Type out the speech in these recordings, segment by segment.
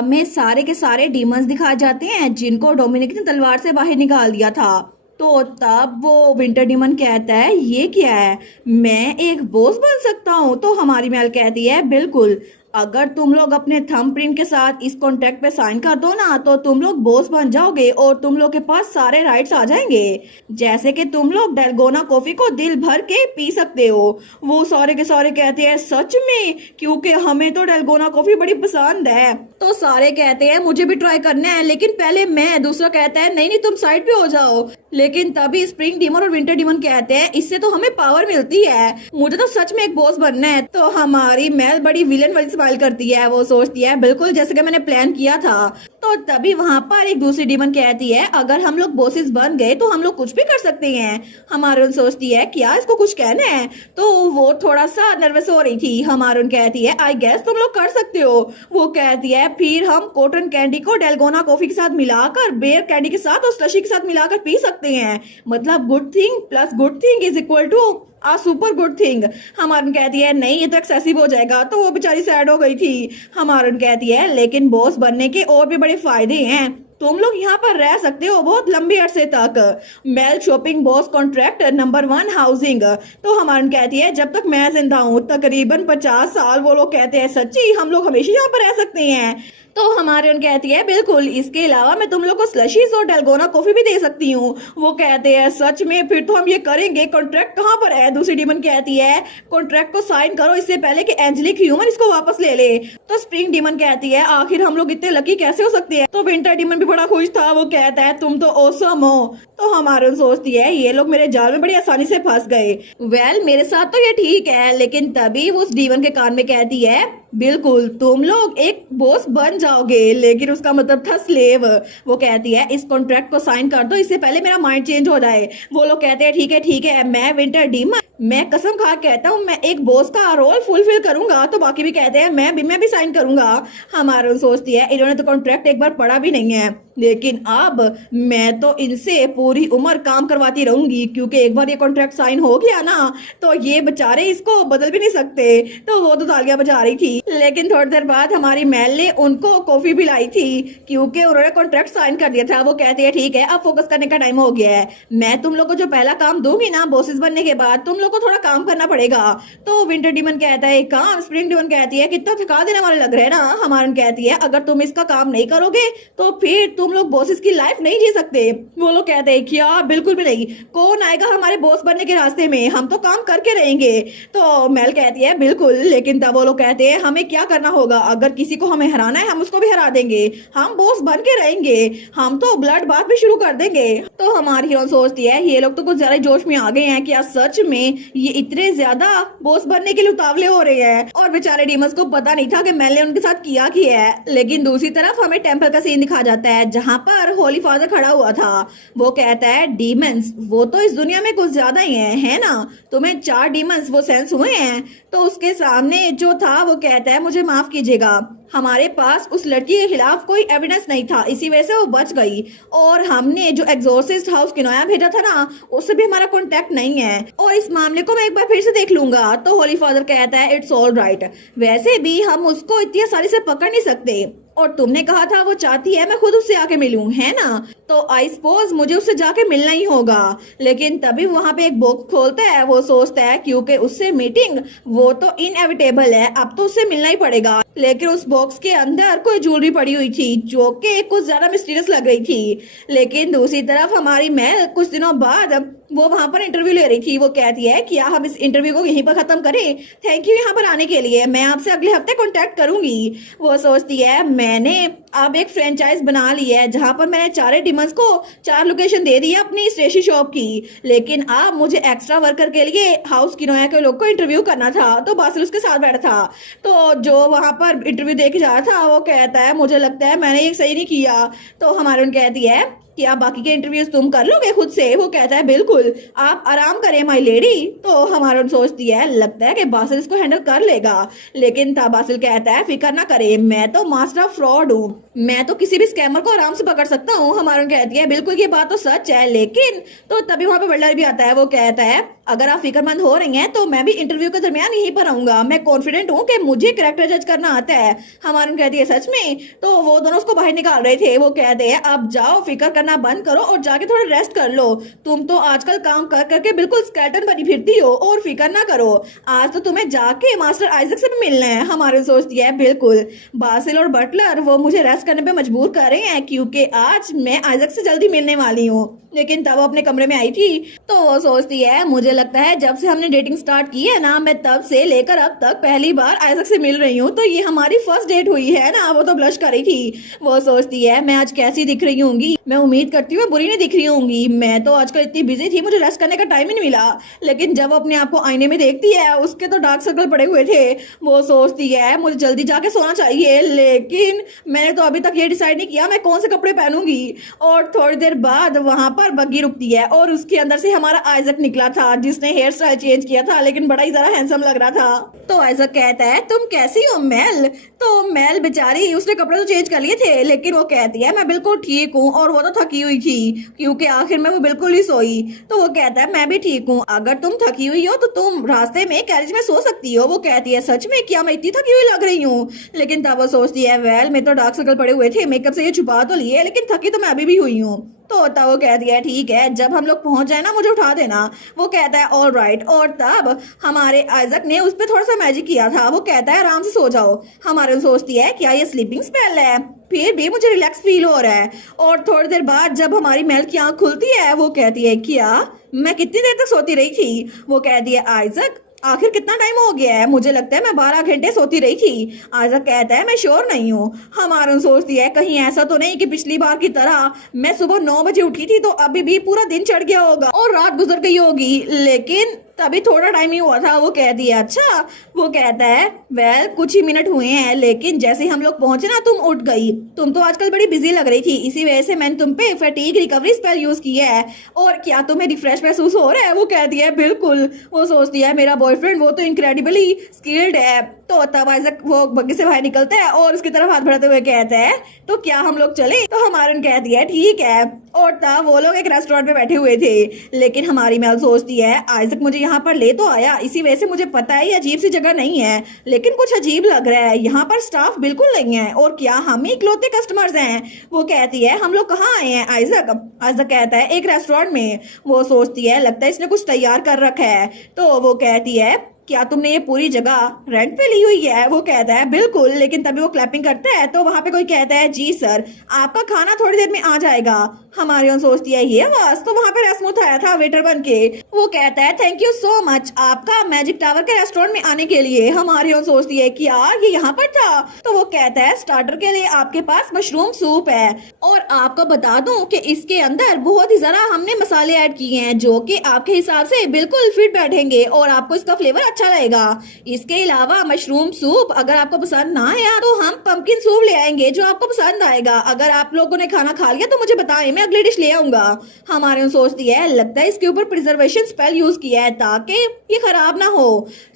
Lab में सारे के सारे डीमंस दिखाए जाते हैं जिनको डोमिनिक ने तलवार से बाहर निकाल दिया था। तो तब वो विंटर डीमन कहता है ये क्या है, मैं एक बॉस बन सकता हूँ। तो हमारी मेल कहती है बिल्कुल, अगर तुम लोग अपने थंब प्रिंट के साथ इस कॉन्ट्रैक्ट पे साइन कर दो ना तो तुम लोग बॉस बन जाओगे और तुम लोग के पास सारे राइट्स आ जाएंगे, जैसे कि तुम लोग डेल्गोना कॉफी को दिल भर के पी सकते हो। वो सारे के सारे कहते हैं सच में, क्योंकि हमें तो डेल्गोना कॉफी बड़ी पसंद है। तो सारे कहते हैं मुझे भी ट्राई करना है लेकिन पहले मैं। दूसरा कहता है नहीं नहीं तुम साइड पे हो जाओ। लेकिन तभी स्प्रिंग डीमन और विंटर डीमन कहते हैं इससे तो हमें पावर मिलती है, मुझे तो सच में एक बॉस बनना है। तो हमारी मेल बड़ी विलन वाली स्माइल करती है, वो सोचती है बिल्कुल जैसे कि मैंने प्लान किया था। तो तभी वहाँ पर एक दूसरी डीमन कहती है अगर हम लोग बॉसेस बन गए तो हम लोग कुछ भी कर सकते हैं। हमारून सोचती है क्या इसको कुछ कहना है, तो वो थोड़ा सा नर्वस हो रही थी। हमारून कहती है आई गेस तुम लोग कर सकते हो। वो कहती है फिर हम कॉटन कैंडी को डेल्गोना कॉफी के साथ मिलाकर, बेयर कैंडी के साथ और स्लशी के साथ मिलाकर पी सकते हैं, मतलब good thing plus good thing is equal to a super good thing. हमारन कहती है नहीं ये तो एक्सेसिव हो जाएगा। तो वो बेचारी सैड हो गई थी। हमारन कहती है लेकिन बॉस बनने के और भी बड़े फायदे हैं, तुम लोग यहाँ पर रह सकते हो बहुत लंबे अरसे तक। Mail shopping boss contract number 1 housing. तो हमारन कहती है जब तक मैं जिंदा हूँ तकरीबन 50 साल। वो लोग कहते हैं सच्ची, हम लोग हमेशा यहाँ पर रह सकते हैं। तो हमारे कहती है बिल्कुल, इसके अलावा मैं तुम लोग को स्लशीज और डेल्गोना कॉफी भी दे सकती हूँ। वो कहते हैं सच में, फिर तो हम ये करेंगे। कॉन्ट्रैक्ट कहाँ पर है? दूसरी डीमन कहती है कॉन्ट्रैक्ट को साइन करो इससे पहले कि एंजेलिक ह्यूमन इसको वापस ले ले। तो स्प्रिंग डीमन कहती है आखिर हम लोग इतने लकी कैसे हो सकते हैं। तो विंटर डीमन भी बड़ा खुश था, वो कहता है तुम तो ऑसम हो। तो हमारे सोचती है ये लोग मेरे जाल में बड़ी आसानी से फंस गए। वेल मेरे साथ तो ये ठीक है। लेकिन तभी वो उस डीमन के कान में कहती है बिल्कुल तुम लोग एक बॉस बन जाओगे, लेकिन उसका मतलब था स्लेव। वो कहती है इस कॉन्ट्रैक्ट को साइन कर दो इससे पहले मेरा माइंड चेंज हो जाए। वो लोग कहते हैं ठीक है मैं विंटर डीमन, मैं कसम खा कहता हूँ मैं एक बॉस का रोल फुलफिल करूंगा। तो बाकी भी कहते हैं मैं भी साइन करूंगा। हमारा सोचती है इन्होंने तो कॉन्ट्रैक्ट एक बार पढ़ा भी नहीं है, लेकिन अब मैं तो इनसे पूरी उम्र काम करवाती रहूंगी, क्योंकि एक बार ये कॉन्ट्रैक्ट साइन हो गया ना तो ये बेचारे इसको बदल भी नहीं सकते। तो वो तो तालियां बजा रही थी। लेकिन थोड़ी देर बाद हमारी मेल ने उनको कॉफी भी लाई थी, क्योंकि उन्होंने कॉन्ट्रैक्ट साइन कर दिया था। वो कहती है ठीक है अब फोकस करने का टाइम हो गया है, मैं तुम लोग को जो पहला काम दूंगी ना बॉसेस बनने के बाद, तुम लोग को थोड़ा काम करना पड़ेगा। तो विंटर डीमन कहता है काम। स्प्रिंग डीमन कहती है कितना थका देने वाले लग रहे हैं ना। हमारन कहती है अगर तुम इसका काम नहीं करोगे तो फिर तुम लोग बॉसेस की लाइफ नहीं जी सकते। वो लोग कहते हैं क्या बिल्कुल भी नहीं, कौन आएगा हमारे बॉस बनने के रास्ते में, हम तो काम करके रहेंगे। तो मेल कहती है बिल्कुल, लेकिन तब वो लोग कहते हैं हमें क्या करना होगा, अगर किसी को हमें हराना है हम उसको भी हरा देंगे, हम बॉस बन के रहेंगे, हम तो ब्लड बाथ भी शुरू कर देंगे। तो हमारी हीरोइन सोचती है ये लोग तो कुछ ज्यादा जोश में आ गए हैं, क्या सच में ये इतने ज्यादा बॉस बनने के लिए उतावले हो रहे हैं। और बेचारे डीमंस को पता नहीं था कि मेल ने उनके साथ किया है। लेकिन दूसरी तरफ हमें टेंपल का सीन दिखा जाता है जहाँ पर होली फादर खड़ा हुआ था। वो कहता है डीमंस वो तो इस दुनिया में कुछ ज्यादा ही है ना, तुम्हें 4 डीमंस वो सेंस हुए हैं। तो उसके सामने जो था वो कहता है मुझे माफ कीजिएगा, हमारे पास उस लड़की के खिलाफ कोई एविडेंस नहीं था, इसी वजह से वो बच गई। और हमने जो एग्जॉर्सिस्ट हाउस किनोया भेजा था ना उससे भी हमारा कांटेक्ट नहीं है, और इस मामले को मैं एक बार फिर से देख लूंगा। तो होली फादर कहता है इट्स ऑल राइट, वैसे भी हम उसको इतनी आसानी से पकड़ नहीं सकते, और तुमने कहा था वो चाहती है मैं खुद उससे आके मिलूं, है ना, तो आई सपोज मुझे उससे जाके मिलना ही होगा। लेकिन तभी वहां पे एक बॉक्स खोलता है। वो सोचता है क्योंकि उससे मीटिंग वो तो इनएविटेबल है, अब तो उससे मिलना ही पड़ेगा। लेकिन उस बॉक्स के अंदर कोई ज्वेलरी पड़ी हुई थी जो कि कुछ ज्यादा मिस्टीरियस लग रही थी। लेकिन दूसरी तरफ हमारी मेल कुछ दिनों बाद वो वहां पर इंटरव्यू ले रही थी। वो कहती है क्या हम इस इंटरव्यू को यहीं पर खत्म करें, थैंक यू यहाँ पर आने के लिए, मैं आपसे अगले हफ्ते कांटेक्ट करूंगी। वो सोचती है मैंने अब एक फ्रेंचाइज बना ली है जहां पर मैंने 4 डीमंस को 4 लोकेशन दे दी है अपनी स्टेशनरी शॉप की, लेकिन अब मुझे एक्स्ट्रा वर्कर के लिए हाउस किनोया के लोग को इंटरव्यू करना था। तो बासिल उसके साथ बैठा था। तो जो वहां पर इंटरव्यू दे के जा रहा था वो कहता है मुझे लगता है मैंने ये सही नहीं किया। तो हमारे उन कहती है क्या बाकी के इंटरव्यूज तुम कर लोगे खुद से। वो कहता है बिल्कुल, आप आराम करें माई लेडी। तो हमारा सोचती है लगता है कि बासिल इसको हैंडल कर लेगा। लेकिन तब बासिल कहता है फिक्र ना करे, मैं तो मास्टर ऑफ फ्रॉड हूँ, मैं तो किसी भी स्कैमर को आराम से पकड़ सकता हूँ। हमारा कहती है बिल्कुल ये बात तो सच है, लेकिन तो तभी वहां पे बल्डर भी आता है। वो कहता है अगर आप फिक्रमंद हो रही हैं तो मैं भी इंटरव्यू के दरमियान यहीं पर आऊंगा। मैं कॉन्फिडेंट हूँ कि मुझे कैरेक्टर जज करना आता है। हमारे कहती है सच में? तो वो दोनों उसको बाहर निकाल रहे थे। वो कहते हैं अब जाओ, फिक्र करना बंद करो और जाके थोड़ा रेस्ट कर लो। तुम तो आजकल काम कर करके बिल्कुल स्केलेटन बनी फिरती हो और फिक्र ना करो, आज तो तुम्हें जाके मास्टर आइजक से भी मिलना है। हमारे सोचती है बिल्कुल, बासिल और बटलर वो मुझे रेस्ट करने पे मजबूर कर रहे हैं क्योंकि आज मैं आइजक से जल्दी मिलने वाली हूँ। लेकिन तब वो अपने कमरे में आई थी तो वो सोचती है मुझे लगता है जब से हमने डेटिंग स्टार्ट की है ना, मैं तब से लेकर अब तक पहली बार आइजक से मिल रही हूँ, तो ये हमारी फर्स्ट डेट हुई है ना। वो तो ब्लश कर रही थी। वो सोचती है मैं आज कैसी दिख रही होंगी, मैं उम्मीद करती हूँ बुरी नहीं दिख रही होंगी। मैं तो आजकल इतनी बिजी थी, मुझे रेस्ट करने का टाइम ही नहीं मिला। लेकिन जब अपने आप को आईने में देखती है उसके तो डार्क सर्कल पड़े हुए थे। वो सोचती है मुझे जल्दी जाके सोना चाहिए, लेकिन मैंने तो अभी तक ये डिसाइड नहीं किया मैं कौन से कपड़े पहनूंगी। और थोड़ी देर बाद वहां पर बग्गी रुकती है और उसके अंदर से हमारा आइजक निकला था जिसने हेयर स्टाइल चेंज किया था, लेकिन बड़ा ही ज्यादा हैंडसम लग रहा था। तो आइजक कहता है तुम कैसी हो मेल? तो मेल बेचारी उसने कपड़े तो चेंज कर लिए थे लेकिन वो कहती है मैं बिल्कुल ठीक हूँ, और वो तो थकी हुई थी क्योंकि आखिर में वो बिल्कुल ही सोई। तो वो कहता है मैं भी ठीक हूँ, अगर तुम थकी हुई हो तो तुम रास्ते में कैरेज में सो सकती हो। वो कहती है सच में? क्या मैं इतनी थकी हुई लग रही हूँ? लेकिन तब वो सोचती है वेल मैं तो डार्क सर्कल पड़े हुए थे, मेकअप से ये छुपा तो लिए, लेकिन थकी तो मैं अभी भी हुई हूँ। तो तब वो कहती है ठीक है, जब हम लोग पहुंच जाए ना मुझे उठा देना। वो कहता है ऑल राइट। और तब हमारे आइजक ने उस पर थोड़ा सा मैजिक किया था। वो कहता है आराम से सो जाओ। हमारे सोचती है क्या ये स्लीपिंग स्पेल है? फिर भी मुझे रिलैक्स फील हो रहा है। और थोड़ी देर बाद जब हमारी मेल की आंख खुलती है वो कहती है क्या मैं कितनी देर तक सोती रही थी? वो कहती है आइजक आखिर कितना टाइम हो गया है? मुझे लगता है मैं 12 घंटे सोती रही थी। आइजक कहता है मैं श्योर नहीं हूँ। हमारे सोचती है कहीं ऐसा तो नहीं कि पिछली बार की तरह मैं सुबह 9 बजे उठी थी तो अभी भी पूरा दिन चढ़ गया होगा और रात गुजर गई होगी। लेकिन तभी थोड़ा टाइम ही हुआ था। वो कहती है अच्छा। वो कहता है वेल कुछ ही मिनट हुए हैं, लेकिन जैसे हम लोग पहुंचे ना तुम उठ गई। तुम तो आजकल बड़ी बिजी लग रही थी, इसी वजह से मैंने तुम पे फटीग रिकवरी स्पेल यूज किया है। और क्या तुम्हें रिफ्रेश महसूस हो रहा है? वो कहती है बिल्कुल। वो सोचती है मेरा बॉयफ्रेंड वो तो इनक्रेडिबली स्किल्ड है। तो तब आइजक वो बग्गी से बाहर निकलता है और उसकी तरफ हाथ बढ़ाते हुए कहता है तो क्या हम लोग चले? तो हमारन कहती है ठीक है। और तब वो लोग एक रेस्टोरेंट में बैठे हुए थे, लेकिन हमारी मेल सोचती है आइजक मुझे यहाँ पर ले तो आया, इसी वजह से मुझे पता है ये अजीब सी जगह नहीं है, लेकिन कुछ अजीब लग रहा है। यहाँ पर स्टाफ बिल्कुल नहीं है और क्या हम ही इकलौते कस्टमर्स हैं? वो कहती है हम लोग कहाँ आए हैं आइजक? आइजक कहता है एक रेस्टोरेंट में। वो सोचती है लगता है इसने कुछ तैयार कर रखा है। तो वो कहती है क्या तुमने ये पूरी जगह रेंट पे ली हुई है? वो कहता है बिल्कुल। लेकिन तभी वो क्लैपिंग करता है तो वहां पे कोई कहता है जी सर आपका खाना थोड़ी देर में आ जाएगा। हमारी ओर सोचती है ये आवाज तो वहां पे रेस्मुथ आया था वेटर बन के। वो कहता है थैंक यू सो मच आपका मैजिक टावर के रेस्टोरेंट में आने के लिए। हमारी ओर सोचती है कि यार ये यहाँ पर था। तो वो कहता है स्टार्टर के लिए आपके पास मशरूम सूप है, और आपको बता दूं कि इसके अंदर बहुत ही जरा हमने मसाले ऐड किए हैं जो कि आपके हिसाब से बिल्कुल फिट बैठेंगे और आपको इसका फ्लेवर अच्छा रहेगा। इसके अलावा मशरूम सूप अगर आपको पसंद ना आया तो हम पंपकिन सूप ले आएंगे जो आपको पसंद आएगा। अगर आप लोगों ने खाना खा लिया तो मुझे बताएं, मैं अगली डिश ले आऊंगा। हमारे सोचती है लगता है इसके ऊपर प्रिजर्वेशन स्पेल यूज किया है ताकि ये खराब ना हो।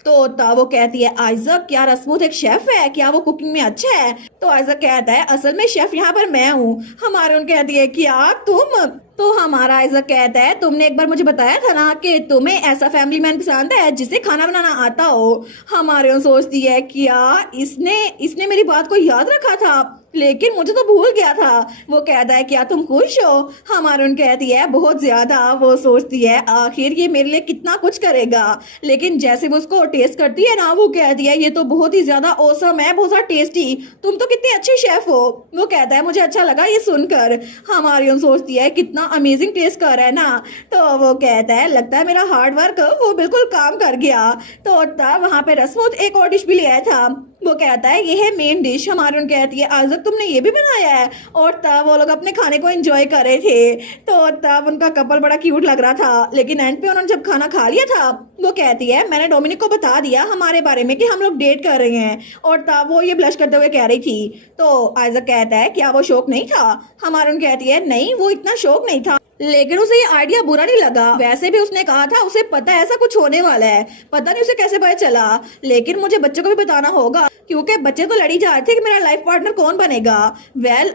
तो तब वो कहती है आइजक क्या रसमूत एक शेफ है, क्या वो कुकिंग में अच्छा है? तो आइजक कहता है असल में शेफ यहाँ पर मैं हूँ। हमारे उन कहती है क्या तुम? तो हमारा आइजक कहता है तुमने एक बार मुझे बताया था ना कि तुम्हें ऐसा फैमिली मैन पसंद है जिसे खाना बनाना आता हो। हमारे उन सोचती है क्या इसने मेरी बात को याद रखा था, लेकिन मुझे तो भूल गया था। वो कहता है क्या तुम खुश हो? हमारे उन कहती है बहुत ज्यादा। वो सोचती है आखिर ये मेरे लिए कितना कुछ करेगा, लेकिन जैसे वो उसको टेस्ट करती है ना वो कहती है ये तो बहुत ही ज्यादा औसम है, बहुत ज्यादा टेस्टी, तुम तो कितनी अच्छी शेफ हो। वो कहता है मुझे अच्छा लगा ये सुनकर। हमारी उन सोचती है कितना अमेजिंग टेस्ट कर रहा है ना। तो वो कहता है लगता है मेरा हार्ड वर्क वो बिल्कुल काम कर गया। तो तब वहां पे रसमूत एक और डिश भी ले आया था। वो कहता है ये है मेन डिश। हमारी उन कहती है आजक तुमने ये भी बनाया है। और तब वो लोग अपने खाने को एंजॉय कर रहे थे। तो तब उनका कपल बड़ा क्यूट लग रहा था, लेकिन एंड पे उन्होंने जब खाना खा लिया था वो कहती है मैंने डोमिनिक को बता दिया हमारे बारे में कि हम लोग डेट कर रहे हैं। और तब वो ये ब्लश करते हुए कह रही थी। तो आइजक कहता है क्या वो शौक नहीं था? हमारी उन कहती है नहीं वो इतना शौक नहीं था, लेकिन उसे ये आइडिया बुरा नहीं लगा। वैसे भी उसने कहा था उसे पता है ऐसा कुछ होने वाला है, पता नहीं उसे कैसे पता चला। लेकिन मुझे बच्चों को भी बताना होगा क्योंकि बच्चे तो लड़ी जा रहे थे कि मेरा लाइफ पार्टनर कौन बनेगा।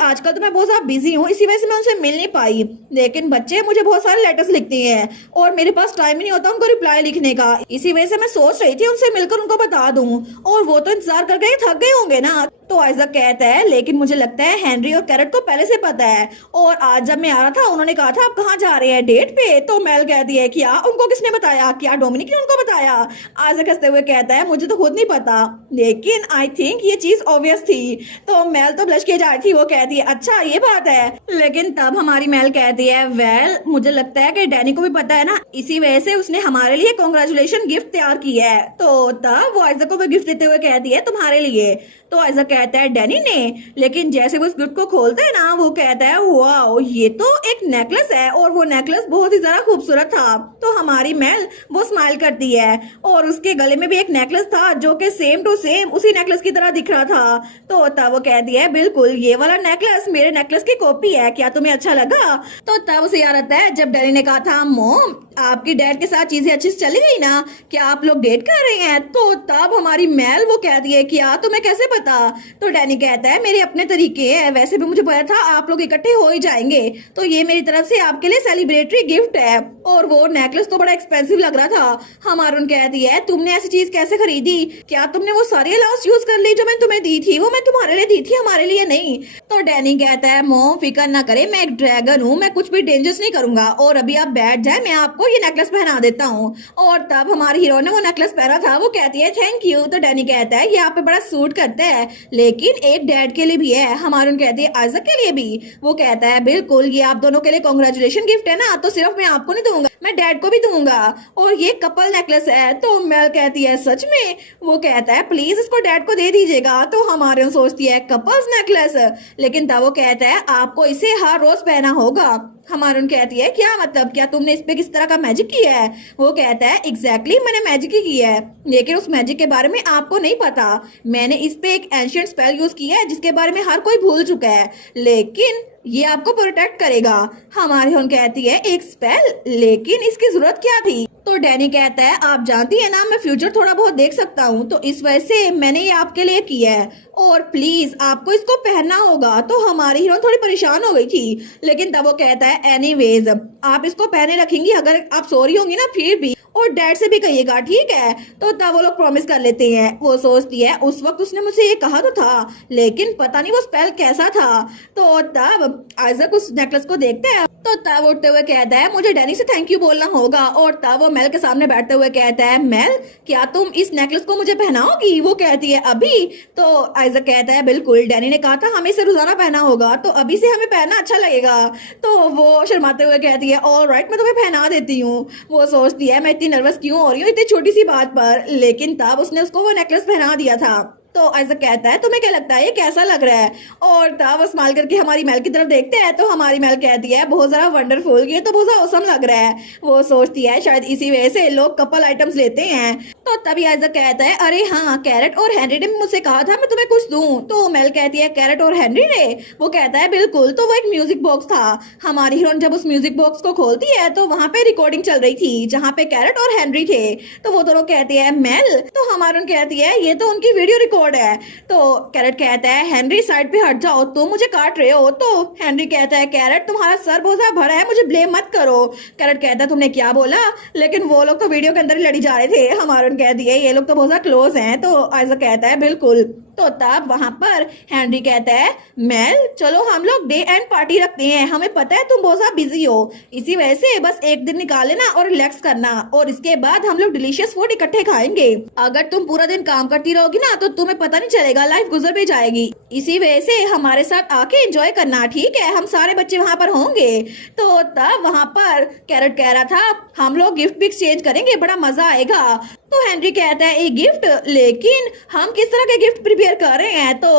आजकल तो मैं बहुत ज्यादा बिजी हूँ, इसी वजह से मैं उनसे मिल नहीं पाई। लेकिन बच्चे मुझे बहुत सारे लेटर्स लिखते हैं और मेरे पास टाइम ही नहीं होता उनको रिप्लाई लिखने का। इसी वजह से मैं सोच रही थी उनसे मिलकर उनको बता दूं, और वो तो इंतजार करके थक गए होंगे ना। तो आइजक कहता है लेकिन मुझे लगता है हेनरी और कैरेट को पहले से पता है, और आज जब मैं आ रहा था उन्होंने कहा था आप कहाँ जा रहे हैं डेट पे। तो मेल कहती है क्या उनको किसने बताया, क्या डोमिनिक ने उनको बताया। आइजक हंसते हुए कहता है मुझे तो खुद नहीं पता, लेकिन आई थिंक ये चीज ऑब्वियस थी। तो मेल तो ब्लश किए जा रही थी, वो कहती है अच्छा ये बात है। लेकिन तब हमारी मेल कहती है वेल मुझे लगता है कि डैनी को भी पता है ना, इसी वजह से उसने हमारे लिए कॉन्ग्रेचुलेशन गिफ्ट तैयार की है। तो तब वो आइजक को भी गिफ्ट देते हुए कहती है तुम्हारे लिए। तो आइजक कहता है डैनी ने, लेकिन जैसे वो उस गिफ्ट को खोलता है ना वो कहता है वाओ ये तो एक नेकलेस है, और वो नेकलेस बहुत ही ज्यादा खूबसूरत था। तो हमारी मेल वो स्माइल करती है, और उसके गले में भी एक नेकलेस था जो कि सेम टू सेम उसी नेकलेस की तरह दिख रहा था। तो तब वो कहती है बिल्कुल ये वाला नेकलेस मेरे नेकलेस की कॉपी है, क्या तुम्हें अच्छा लगा। तो तब उसे याद आता है जब डैनी ने कहा था मोम आपकी डैड के साथ चीजें अच्छी से चली गई ना, क्या आप लोग डेट कर रहे हैं। तो तब हमारी मेल वो कहती है क्या तुम्हें कैसे पता। तो डैनी कहता है मेरे अपने तरीके हैं, वैसे भी मुझे पता था आप लोग इकट्ठे हो ही जाएंगे, तो ये मेरी तरफ से आपके लिए सेलिब्रेटरी गिफ्ट है। और वो नेकलेस तो बड़ा एक्सपेंसिव लग रहा था। हमारून कहती है तुमने ऐसी चीज कैसे खरीदी, क्या तुमने वो सारी अलाउंस यूज कर ली जो मैं तुम्हें दी थी, वो मैं तुम्हारे लिए दी थी हमारे लिए नहीं। तो डैनी कहता है मोम फिक्र ना करे, मैं एक ड्रैगन हूँ, मैं कुछ भी डेंजरस नहीं करूंगा, और अभी आप बैठ जाए मैं आपको ये नेकलेस पहना देता हूँ। और तब हमारी हीरो ने वो नेकलेस पहना था, वो कहती है थैंक यू। तो डैनी कहता है ये आप पे बड़ा सूट करता है, लेकिन एक डैड के लिए भी है। हमारून कहती है आइजक के लिए भी। वो कहता है बिल्कुल ये आप दोनों के लिए कॉन्ग्रेचुलेशन गिफ्ट है ना, तो सिर्फ मैं आपको नहीं दूंगा मैं डैड को भी दूंगा, और ये कपल नेकलेस है। तो मेल कहती है सच में। वो कहता है प्लीज इसको डैड को दे दीजिएगा। तो हमारे सोचती है कपल्स नेकलेस, लेकिन तब वो कहता है आपको इसे हर रोज पहना होगा। हमारून कहती है क्या मतलब, क्या तुमने इस पे किस तरह का मैजिक किया है। वो कहता है एग्जैक्टली मैंने मैजिक ही किया है, लेकिन उस मैजिक के बारे में आपको नहीं पता। मैंने इस पे एक एंशिएंट स्पेल यूज किया है जिसके बारे में हर कोई भूल चुका है, लेकिन ये आपको प्रोटेक्ट करेगा। हमारी हम कहती है एक स्पेल, लेकिन इसकी जरूरत क्या थी। तो डैनी कहता है आप जानती है ना मैं फ्यूचर थोड़ा बहुत देख सकता हूँ, तो इस वजह से मैंने ये आपके लिए किया है, और प्लीज आपको इसको पहनना होगा। तो हमारी हीरोइन थोड़ी परेशान हो गई थी, लेकिन तब वो कहता है एनीवेज आप इसको पहने रखेंगी, अगर आप सो रही होंगी ना फिर भी, और डैड से भी कहिएगा ठीक है। तो तब वो लोग प्रॉमिस कर लेते हैं। वो सोचती है उस वक्त उसने मुझे ये कहा तो था, लेकिन पता नहीं वो स्पेल कैसा था। तो तब आइजक उस नेकलेस को देखता है, तो तब उठते हुए कहता है मुझे डैनी से थैंक यू बोलना होगा। और तब वो मेल के सामने बैठते हुए कहता है मेल क्या तुम इस नेकलेस को मुझे पहनाओगी। वो कहती है अभी। तो आइजक कहता है बिल्कुल, डैनी ने कहा था हमें इसे रोजाना पहना होगा, तो अभी से हमें पहनना अच्छा लगेगा। तो वो शर्माते हुए कहती है ऑल राइट मैं तुम्हें पहना देती हूँ। वो सोचती है मैं इतनी नर्वस क्यों हो रही हूँ इतनी छोटी सी बात पर, लेकिन तब उसने उसको वो नेकलेस पहना दिया था। तो आइजक कहता है तुम्हें क्या लगता है ये कैसा लग रहा है। और तब वो स्माइल करके हमारी मेल की तरफ देखते हैं, तो हमारी मेल कहती है बहुत ज्यादा वंडरफुल, ये तो बहुत ज्यादा औसम लग रहा है। वो सोचती है शायद इसी वजह से लोग कपल आइटम्स लेते हैं। तो तभी आइजक कहता है अरे हाँ कैरेट और हेनरी ने मुझसे कहा था मैं तुम्हें कुछ दूं। तो मेल कहती है कैरेट और हेनरी ने। वो कहता है बिल्कुल। तो वो एक म्यूजिक बॉक्स था। हमारी हीरोइन जब उस म्यूजिक बॉक्स को खोलती है तो वहां पे रिकॉर्डिंग चल रही थी जहाँ पे कैरेट और हेनरी थे। तो वो दोनों कहती है मेल। तो हमारी कहती है ये तो उनकी वीडियो रिकॉर्ड है। तो कैरेट कहता है हेनरी साइड पे हट जाओ, तुम मुझे काट रहे हो। तो हेनरी कहता है कैरेट तुम्हारा सर बहुत ज्यादा भरा है, मुझे ब्लेम मत करो। कैरेट कहता है तुमने क्या बोला, लेकिन वो लोग तो वीडियो के अंदर ही लड़ी जा रहे थे। हमारे कह दिए ये लोग तो बहुत ज्यादा क्लोज हैं। तो आइजक कहता है बिल्कुल। तो तब वहां पर हेनरी कहता है मेल चलो हम लोग डे एंड पार्टी रखते हैं, हमें पता है तुम बहुत ज्यादा बिजी हो, इसी वजह से बस एक दिन निकाल लेना और रिलैक्स करना, और इसके बाद हम लोग डिलीशियस फूड इकट्ठे खाएंगे। अगर तुम पूरा दिन काम करती रहोगी ना तो तुम्हें पता नहीं चलेगा, लाइफ गुजर भी जाएगी। इसी वजह से हमारे साथ आके एंजॉय करना, ठीक है, हम सारे बच्चे वहां पर होंगे। तो तब वहां पर कैरेट कह रहा था हम लोग गिफ्ट भी एक्सचेंज करेंगे, बड़ा मजा आएगा। तो हेनरी कहता है एक गिफ्ट, लेकिन हम किस तरह के गिफ्ट प्रिपेयर कर रहे हैं। तो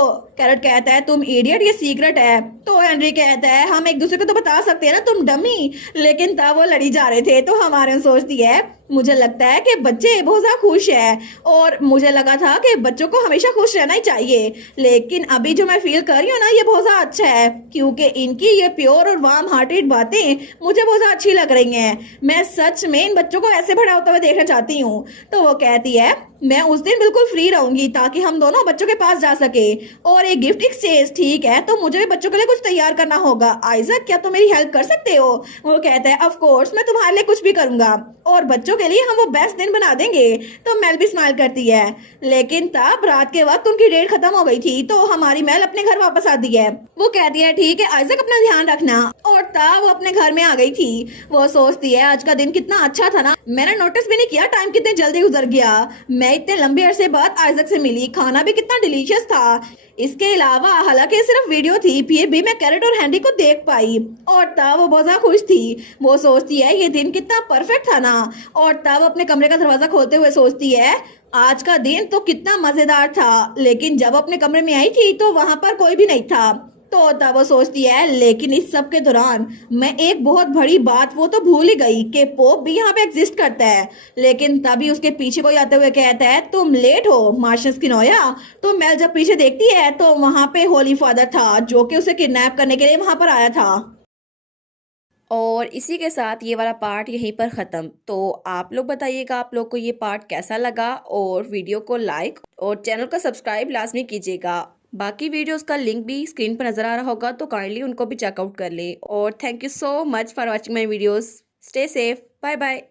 कैरेट कहता है तुम इडियट, ये सीक्रेट है। तो हेनरी कहता है हम एक दूसरे को तो बता सकते हैं ना, तुम डमी। लेकिन तब वो लड़ी जा रहे थे तो हमारे सोचती है मुझे लगता है कि बच्चे बहुत ज्यादा खुश है और मुझे लगा था कि बच्चों को हमेशा खुश रहना ही चाहिए, लेकिन अभी जो मैं फील कर रही हूँ ना ये बहुत ज्यादा अच्छा है, क्योंकि इनकी ये प्योर और वार्म हार्टेड बातें मुझे बहुत ज्यादा अच्छी लग रही हैं। मैं सच में इन बच्चों को ऐसे बड़ा होता हुआ देखना चाहती हूँ। तो वो कहती है मैं उस दिन बिल्कुल फ्री रहूंगी ताकि हम दोनों बच्चों के पास जा सके और एक गिफ्ट एक्सचेंज। ठीक है, तो मुझे भी बच्चों के लिए कुछ तैयार करना होगा। आइजक क्या तुम मेरी हेल्प कर सकते हो? वो कहता है ऑफ कोर्स, मैं तुम्हारे लिए कुछ भी करूंगा और बच्चों के लिए हम वो बेस्ट दिन बना देंगे। तो मेल भी स्माइल करती है, लेकिन तब रात के वक्त उनकी डेट खत्म हो गई थी तो हमारी मेल अपने घर वापस आती है। वो कहती है ठीक है आइजक, अपना ध्यान रखना। और तब वो अपने घर में आ गई थी। वो सोचती है आज का दिन कितना अच्छा था ना, मैंने नोटिस भी नहीं किया टाइम कितने जल्दी गुजर गया। मैं इतने लंबे अरसे बाद आइजक से मिली, खाना भी कितना डिलीशियस था। इसके अलावा हालांकि सिर्फ वीडियो थी, फिर भी मैं कैरेट और हैंडी को देख पाई और तब वो बहुत ज्यादा खुश थी। वो सोचती है ये दिन कितना परफेक्ट था ना। और तब अपने कमरे का दरवाजा खोलते हुए सोचती है आज का दिन तो कितना मजेदार था, लेकिन जब अपने कमरे में आई थी तो वहां पर कोई भी नहीं था। तो तब वो सोचती है लेकिन इस सब के दौरान मैं एक बहुत बड़ी बात वो तो भूल ही गई कि पोप भी यहाँ पे एग्जिस्ट करता है। लेकिन तभी उसके पीछे कोई आते हुए कहता है तुम लेट हो मार्शस किनोया। तो मेल जब पीछे देखती है तो वहां पे होली फादर था जो कि उसे किडनैप करने के लिए वहां पर आया था। और इसी के साथ ये वाला पार्ट यहीं पर ख़त्म। तो आप लोग बताइएगा आप लोग को ये पार्ट कैसा लगा, और वीडियो को लाइक और चैनल को सब्सक्राइब लाजमी कीजिएगा। बाकी वीडियोस का लिंक भी स्क्रीन पर नज़र आ रहा होगा तो काइंडली उनको भी चेकआउट कर लें। और thank you so much for watching my videos. Stay safe, bye bye.